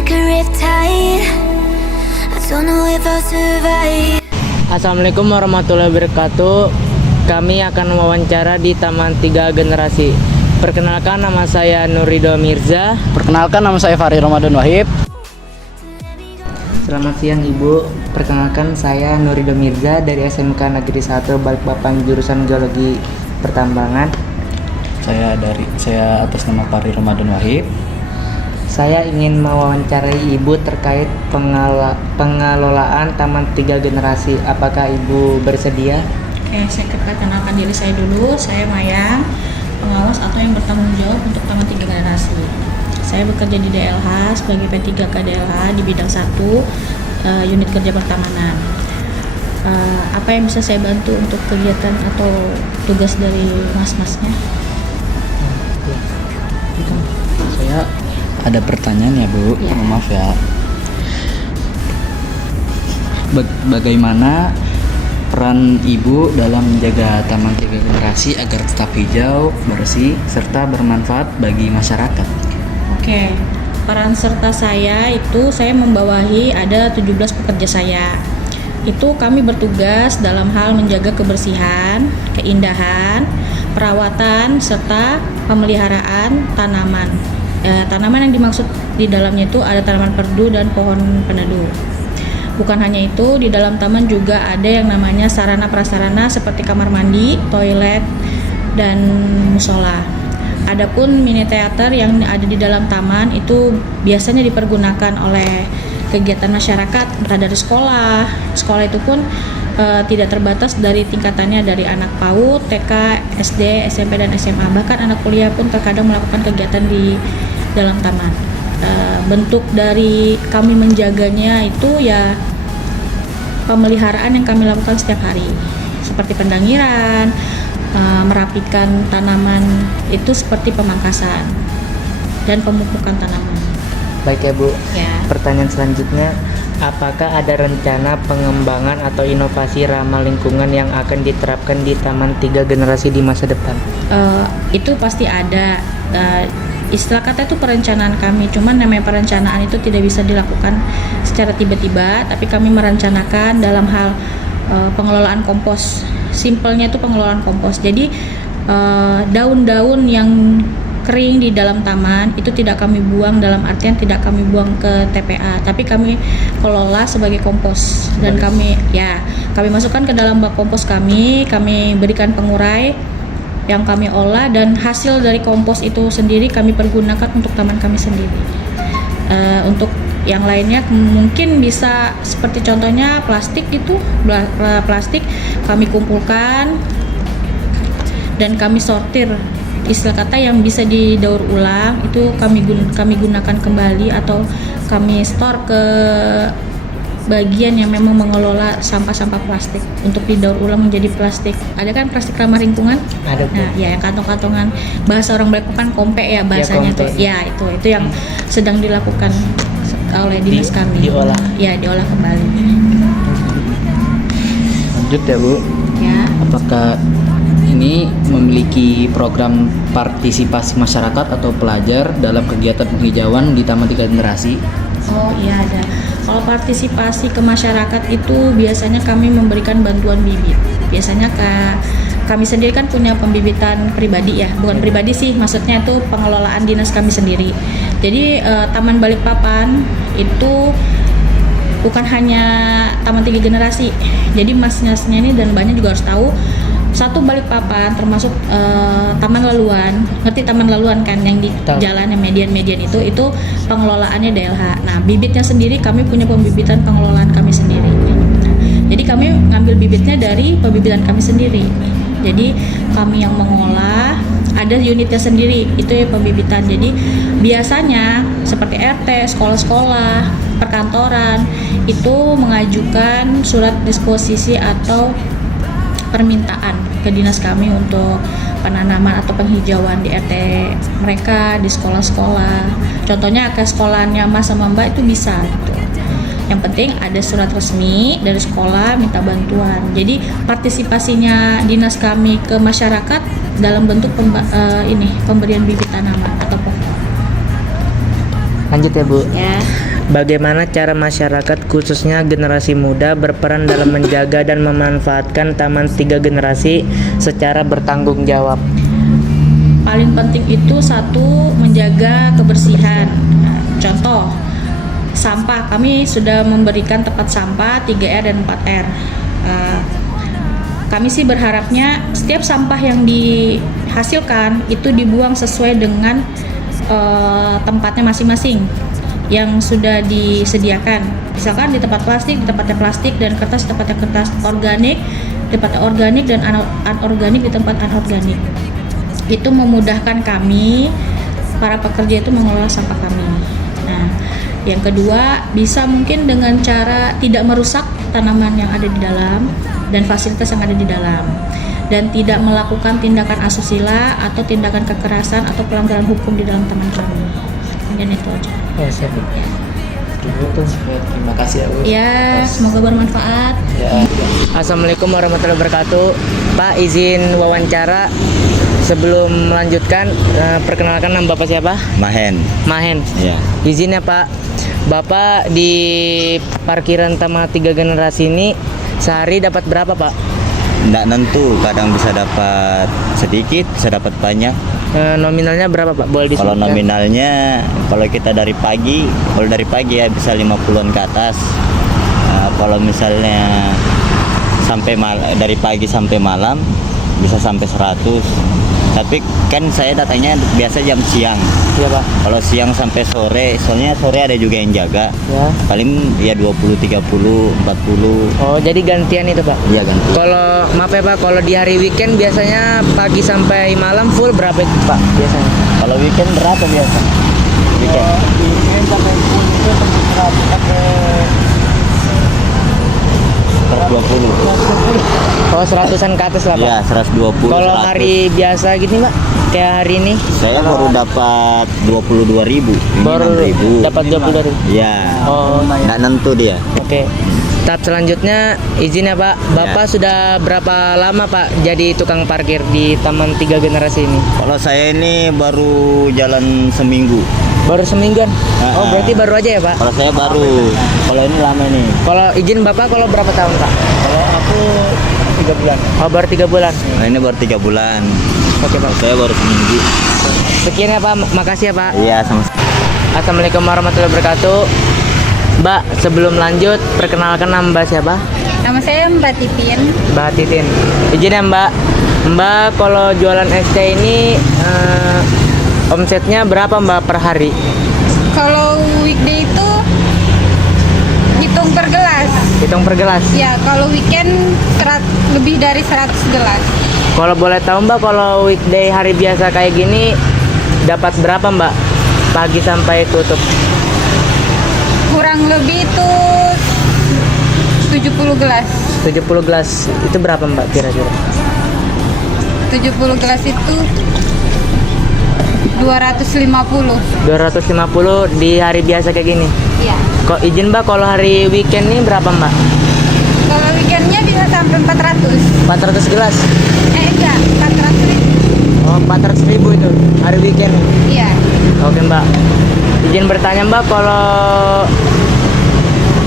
like a riptide. I don't know if I'll survive. Assalamualaikum warahmatullahi wabarakatuh. Kami akan wawancara di Taman 3 Generasi. Perkenalkan, nama saya Nurido Mirza. Perkenalkan, nama saya Fahri Ramadan Wahib. Selamat siang Ibu. Perkenalkan, saya Nurido Mirza dari SMK Negeri 1 Balikpapan jurusan Geologi Pertambangan. Saya atas nama Fahri Ramadan Wahib. Saya ingin mewawancarai Ibu terkait pengelolaan Taman 3 Generasi. Apakah Ibu bersedia? Oke, saya kenalkan diri saya dulu. Saya Mayang, pengawas atau yang bertanggung jawab untuk Taman 3 Generasi. Saya bekerja di DLH sebagai P3K DLH di bidang 1 unit kerja pertamanan. Apa yang bisa saya bantu untuk kegiatan atau tugas dari mas-masnya? Saya ada pertanyaan ya Bu, Ya. Maaf ya. Bagaimana peran Ibu dalam menjaga Taman 3 Generasi agar tetap hijau, bersih, serta bermanfaat bagi masyarakat? Oke, peran serta saya itu saya membawahi ada 17 pekerja saya. Itu kami bertugas dalam hal menjaga kebersihan, keindahan, perawatan, serta pemeliharaan tanaman. Tanaman yang dimaksud di dalamnya itu ada tanaman perdu dan pohon peneduh. Bukan hanya itu, di dalam taman juga ada yang namanya sarana prasarana seperti kamar mandi, toilet, dan musola. Adapun mini teater yang ada di dalam taman itu biasanya dipergunakan oleh kegiatan masyarakat, entah dari sekolah. Sekolah itu pun tidak terbatas dari tingkatannya, dari anak PAUD, TK, SD, SMP, dan SMA. Bahkan anak kuliah pun terkadang melakukan kegiatan di dalam taman. Bentuk dari kami menjaganya itu ya pemeliharaan yang kami lakukan setiap hari, seperti pendangiran, merapikan tanaman itu seperti pemangkasan dan pemupukan tanaman. Baik ya Bu. Ya. Pertanyaan selanjutnya, apakah ada rencana pengembangan atau inovasi ramah lingkungan yang akan diterapkan di Taman 3 Generasi di masa depan? Itu pasti ada. Istilah kata itu perencanaan kami, cuman namanya perencanaan itu tidak bisa dilakukan secara tiba-tiba, tapi kami merencanakan dalam hal pengelolaan kompos. Simpelnya itu pengelolaan kompos. Jadi daun-daun yang kering di dalam taman itu tidak kami buang, dalam artian tidak kami buang ke TPA, tapi kami kelola sebagai kompos. Dan kami masukkan ke dalam bak kompos kami berikan pengurai yang kami olah, dan hasil dari kompos itu sendiri kami pergunakan untuk taman kami sendiri. Untuk yang lainnya mungkin bisa seperti contohnya plastik gitu, plastik kami kumpulkan dan kami sortir. Istilah kata yang bisa didaur ulang itu kami gunakan kembali atau kami store ke bagian yang memang mengelola sampah-sampah plastik untuk didaur ulang menjadi plastik. Ada kan plastik ramah lingkungan? Ada Bu. Nah, ya yang kantong-kantongan, bahasa orang Balikpapan kompe ya bahasanya kompe. tuh. Ya, itu yang sedang dilakukan oleh dinas kami. Diolah. Ya, diolah kembali. Lanjut ya Bu. Ya. Apakah ini memiliki program partisipasi masyarakat atau pelajar dalam kegiatan penghijauan di Taman 3 Generasi? Oh iya ada. Kalau partisipasi ke masyarakat itu biasanya kami memberikan bantuan bibit. Biasanya kami sendiri kan punya pembibitan pribadi ya, bukan pribadi sih, maksudnya itu pengelolaan dinas kami sendiri. Jadi Taman Balikpapan itu bukan hanya Taman 3 Generasi. Jadi mas-masnya ini dan banyak juga harus tahu. Satu Balikpapan termasuk Taman Laluan, ngerti Taman Laluan kan yang di jalan yang median-median itu pengelolaannya DLH. Nah bibitnya sendiri kami punya pembibitan pengelolaan kami sendiri. Jadi kami ngambil bibitnya dari pembibitan kami sendiri. Jadi kami yang mengolah, ada unitnya sendiri itu ya pembibitan. Jadi biasanya seperti RT, sekolah-sekolah, perkantoran itu mengajukan surat disposisi atau permintaan ke dinas kami untuk penanaman atau penghijauan di RT mereka, di sekolah-sekolah. Contohnya ke sekolahnya Mas sama Mbak itu bisa gitu. Yang penting ada surat resmi dari sekolah minta bantuan. Jadi partisipasinya dinas kami ke masyarakat dalam bentuk pemberian bibit tanaman atau pokok. Lanjut ya Bu. Ya. Bagaimana cara masyarakat khususnya generasi muda berperan dalam menjaga dan memanfaatkan Taman Tiga Generasi secara bertanggung jawab? Paling penting itu satu, menjaga kebersihan. Nah, contoh sampah, kami sudah memberikan tempat sampah 3R dan 4R. Kami sih berharapnya setiap sampah yang dihasilkan itu dibuang sesuai dengan tempatnya masing-masing yang sudah disediakan. Misalkan di tempat plastik, di tempatnya plastik, dan kertas di tempatnya kertas organik, di tempatnya organik, dan anorganik di tempat anorganik. Itu memudahkan kami, para pekerja itu mengelola sampah kami. Nah, yang kedua, bisa mungkin dengan cara tidak merusak tanaman yang ada di dalam dan fasilitas yang ada di dalam, dan tidak melakukan tindakan asusila atau tindakan kekerasan atau pelanggaran hukum di dalam taman kami. Mungkin itu aja. Ya, siap. Ya. Terima kasih ya Bu. Ya, semoga bermanfaat. Ya. Assalamualaikum warahmatullahi wabarakatuh. Pak, izin wawancara. Sebelum melanjutkan, perkenalkan nama Bapak siapa? Mahen. Mahen. Ya. Izin ya Pak. Bapak di parkiran Taman Tiga Generasi ini sehari dapat berapa Pak? Nggak nentu, kadang bisa dapat sedikit, bisa dapat banyak. Nominalnya berapa Pak? Boleh Kalau disebutkan? nominalnya, kalau kita dari pagi ya bisa 50-an ke atas. Kalau misalnya dari pagi sampai malam bisa sampai 100. Tapi kan saya datangnya biasa jam siang. Iya Pak. Kalau siang sampai sore, soalnya sore ada juga yang jaga. Ya. Paling ya 20, 30, 40. Oh, jadi gantian itu Pak? Iya ganti. Kalau maaf ya Pak, kalau di hari weekend biasanya pagi sampai malam full berapa itu Pak biasanya? Kalau weekend berapa biasa? Weekend. Weekend sampai full itu sampai 120. Oh, 100-an ke atas lah Pak? Iya, 120. Kalau 100. hari biasa gini Pak, kayak hari ini? Saya baru dapat 22.000. Baru dapat 22.000. Iya. Oh, Nggak nentu dia. oke. Tahap selanjutnya izin ya Pak, Bapak sudah berapa lama Pak jadi tukang parkir di Taman Tiga Generasi ini? Kalau saya ini baru jalan seminggu. Baru semingguan? Oh, berarti baru aja ya Pak? Kalau saya baru. Kalau ini lama nih. Kalau izin Bapak kalau berapa tahun Pak? Kalau aku 3 bulan. Oh, baru 3 bulan. Nah, ini baru 3 bulan. Oke Pak. Kalau saya baru seminggu. Sekian ya Pak, makasih ya Pak. Iya, sama. Assalamualaikum warahmatullahi wabarakatuh. Mbak, sebelum lanjut, perkenalkan nama Mbak siapa? Nama saya Mbak Titin. Mbak Titin. Izin ya Mbak. Mbak, kalau jualan ST ini omsetnya berapa Mbak per hari? Kalau weekday itu hitung per gelas. Hitung per gelas. Ya, kalau weekend lebih dari 100 gelas. Kalau boleh tahu Mbak, kalau weekday hari biasa kayak gini dapat berapa Mbak? Pagi sampai tutup. Kurang lebih itu 70 gelas. 70 gelas. Itu berapa Mbak kira-kira? 70 gelas itu 250. 250 di hari biasa kayak gini. Iya. Kok izin Mbak, kalau hari weekend ini berapa Mbak? Kalau weekendnya bisa sampai 400. 400 gelas. Enggak, 400 ribu. Oh, 400.000 itu hari weekend. Iya. Oke Mbak. Izin bertanya Mbak, kalau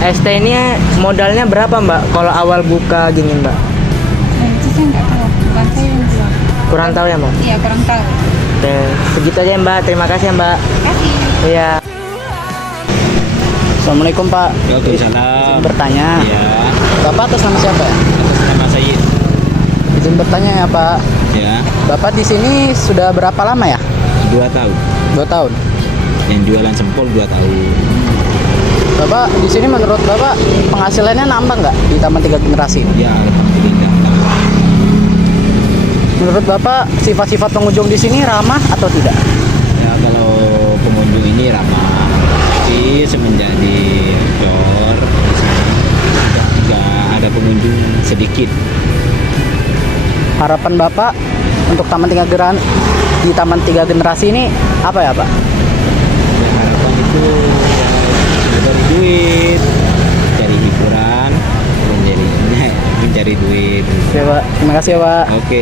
ST ini modalnya berapa Mbak? Kalau awal buka gini Mbak? Itu saya nggak tahu. Bukan saya yang jual. Kurang tahu ya Mbak? Iya, kurang tahu. Oke, segitu aja Mbak. Terima kasih ya Mbak. Kasih. Iya. Assalamualaikum Pak. Waalaikumsalam. Izin bertanya. Iya. Bapak atas nama siapa ya? Atas nama saya. Izin bertanya ya Pak. Ya. Bapak di sini sudah berapa lama ya? 2 tahun. 2 tahun. Yang jualan sempol 2 tahun. Bapak di sini menurut Bapak penghasilannya nambah nggak di Taman Tiga Generasi ini? Ya, alhamdulillah. Menurut Bapak sifat-sifat pengunjung di sini ramah atau tidak? Ya, kalau pengunjung ini ramah. Tapi semenjak di Jor nggak ada pengunjung sedikit. Harapan Bapak untuk di Taman Tiga Generasi ini apa ya Pak? Ya, harapan itu ya, dari duit, cari hiburan, mencari duit. Ya Pak, terima kasih ya Pak. Oke.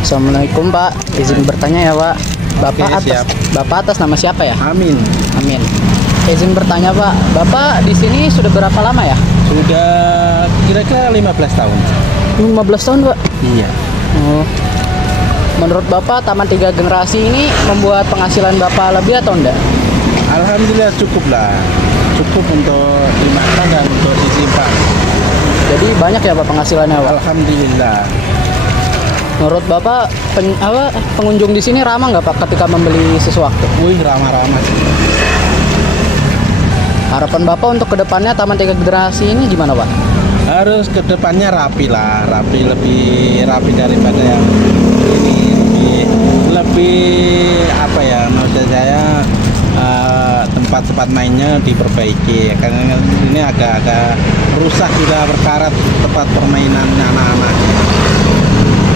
Assalamualaikum Pak, izin bertanya ya Pak. Bapak Oke, siap. Bapak atas nama siapa ya? Amin. Amin. Izin bertanya Pak, Bapak di sini sudah berapa lama ya? Sudah kira-kira 15 tahun. 15 tahun Pak? Iya. Oh. Menurut Bapak Taman Tiga Generasi ini membuat penghasilan Bapak lebih atau enggak? Alhamdulillah cukup lah. Cukup untuk dimakan dan untuk disimpan. Jadi banyak ya Pak penghasilannya Pak? Alhamdulillah. Menurut Bapak pengunjung di sini ramah nggak Pak ketika membeli sesuatu? Wih, ramah-ramah sih. Harapan Bapak untuk kedepannya Taman Tiga Generasi ini gimana Pak? Harus ke depannya rapi lah, lebih rapi daripada yang ini, lebih apa ya, maksud saya tempat mainnya diperbaiki karena ini agak rusak juga, berkarat tempat permainan anak-anak.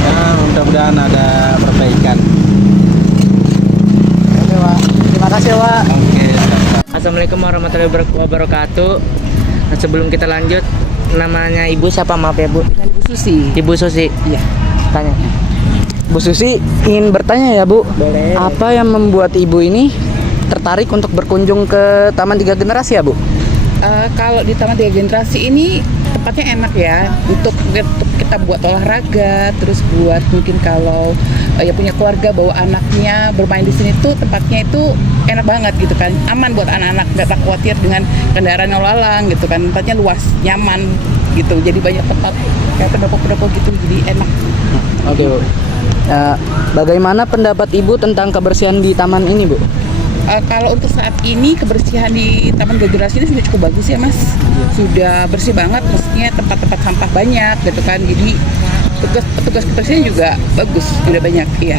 Ya, mudah-mudahan ada perbaikan. Oke Pak, terima kasih Pak. Oke. Assalamualaikum warahmatullahi wabarakatuh. Nah, sebelum kita lanjut, namanya Ibu siapa, maaf ya Bu? Ibu Susi. Ibu Susi. Iya. Tanya. Bu Susi ingin bertanya ya Bu, Boleh. apa yang membuat Ibu ini tertarik untuk berkunjung ke Taman Tiga Generasi ya Bu? Kalau di Taman Tiga Generasi ini tempatnya enak ya untuk kita buat olahraga, terus buat mungkin kalau ya punya keluarga bawa anaknya bermain di sini tuh tempatnya itu enak banget gitu kan, aman buat anak-anak, nggak tak khawatir dengan kendaraan yang lalang gitu kan, tempatnya luas, nyaman gitu, jadi banyak tempat kayak pendopo-pendopo gitu, jadi enak. Oke Bu. Bagaimana pendapat Ibu tentang kebersihan di taman ini Bu? Kalau untuk saat ini kebersihan di Taman Tiga Generasi ini sudah cukup bagus ya Mas, sudah bersih banget, maksudnya tempat-tempat sampah banyak gitu kan, jadi petugas kebersihan juga bagus, sudah banyak ya.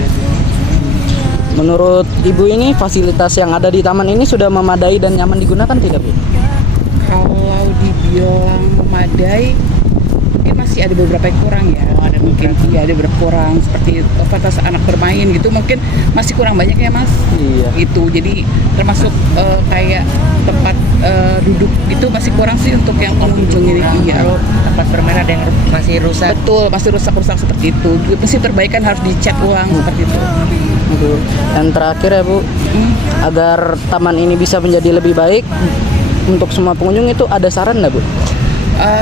Menurut Ibu ini fasilitas yang ada di taman ini sudah memadai dan nyaman digunakan tidak Bu? Kalau dibilang memadai, mungkin masih ada beberapa yang kurang ya. Ada mungkin iya ada beberapa kurang seperti fasilitas anak bermain gitu, mungkin masih kurang banyak ya Mas. Iya. Itu jadi termasuk kayak tempat duduk gitu masih kurang sih untuk yang pengunjung ini. Iya. Kalau tempat bermain ada yang masih rusak. Betul, masih rusak-rusak seperti itu. Mesti perbaikan harus dicat ulang seperti itu. Dan terakhir ya Bu, agar taman ini bisa menjadi lebih baik untuk semua pengunjung itu ada saran nggak Bu?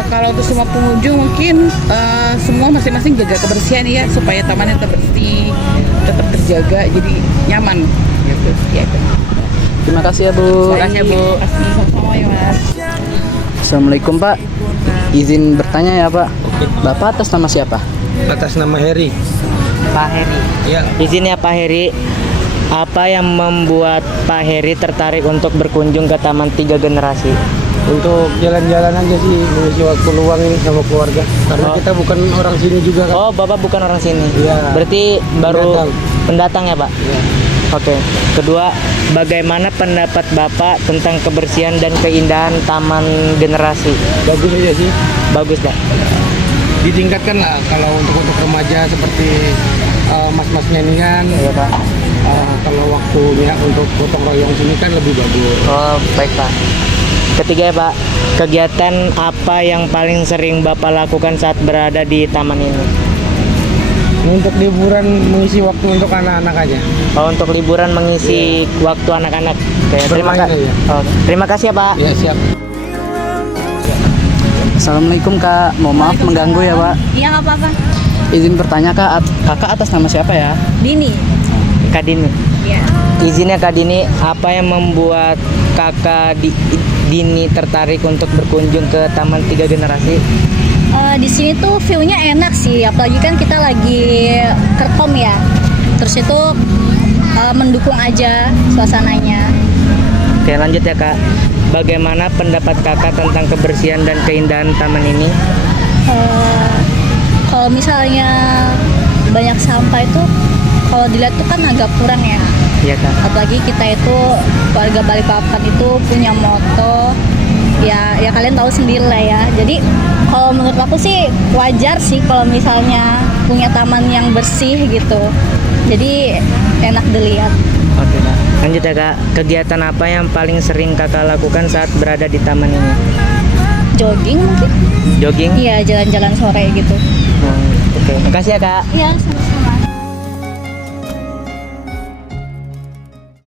Kalau untuk semua pengunjung mungkin semua masing-masing jaga kebersihan ya supaya tamannya tetap bersih, tetap terjaga, jadi nyaman. Gitu. Ya, itu. Terima kasih ya Bu. Terima kasih ya Bu. Terima kasih sama-sama ya Mas. Assalamualaikum Pak. Izin bertanya ya Pak. Bapak atas nama siapa? Atas nama Heri. Pak Heri. Ya. Izin ya Pak Heri. Apa yang membuat Pak Heri tertarik untuk berkunjung ke Taman Tiga Generasi? Untuk jalan-jalan aja sih, mengisi waktu luang ini sama keluarga. Karena kita bukan orang sini juga kan. Oh, Bapak bukan orang sini. Iya. Berarti baru Pendatang. pendatang ya, Pak? Iya. Oke. Kedua, bagaimana pendapat Bapak tentang kebersihan dan keindahan Taman Generasi? Bagus aja sih. Bagus, Pak. Ditingkatkan lah kalau untuk remaja seperti mas-masnya ini kan. Iya, Pak. Kalau waktunya untuk gotong royong sini kan lebih bagus. Oh, baik, Pak. Ketiga ya, Pak. Kegiatan apa yang paling sering Bapak lakukan saat berada di taman ini? Untuk liburan mengisi waktu untuk anak-anak aja. Oh, untuk liburan mengisi waktu anak-anak. Oke, terima Bermain kasih. aja. Oh, terima kasih ya, Pak. Ya siap. Assalamualaikum Kak. Mohon maaf mengganggu ya Pak. Iya nggak apa-apa. Izin bertanya Kak, Kakak atas nama siapa ya? Dini. Kak Dini. Iya. Izinnya Kak Dini, apa yang membuat Kakak Dini tertarik untuk berkunjung ke Taman Tiga Generasi? Di sini tuh view-nya enak sih, apalagi kan kita lagi kerkom ya. Terus itu mendukung aja suasananya. Oke, lanjut ya Kak. Bagaimana pendapat Kakak tentang kebersihan dan keindahan taman ini? Kalau misalnya banyak sampah itu kalau dilihat tuh kan agak kurang ya. Iya Kak. Apalagi kita itu warga Balikpapan itu punya moto ya kalian tahu sendiri lah ya. Jadi kalau menurut aku sih wajar sih kalau misalnya punya taman yang bersih gitu. Jadi enak dilihat. Oke Kak. Lanjut ya Kak. Kegiatan apa yang paling sering Kakak lakukan saat berada di taman ini? Jogging mungkin? Jogging? Iya, jalan-jalan sore gitu. Oke. Makasih ya Kak. Iya, sama-sama.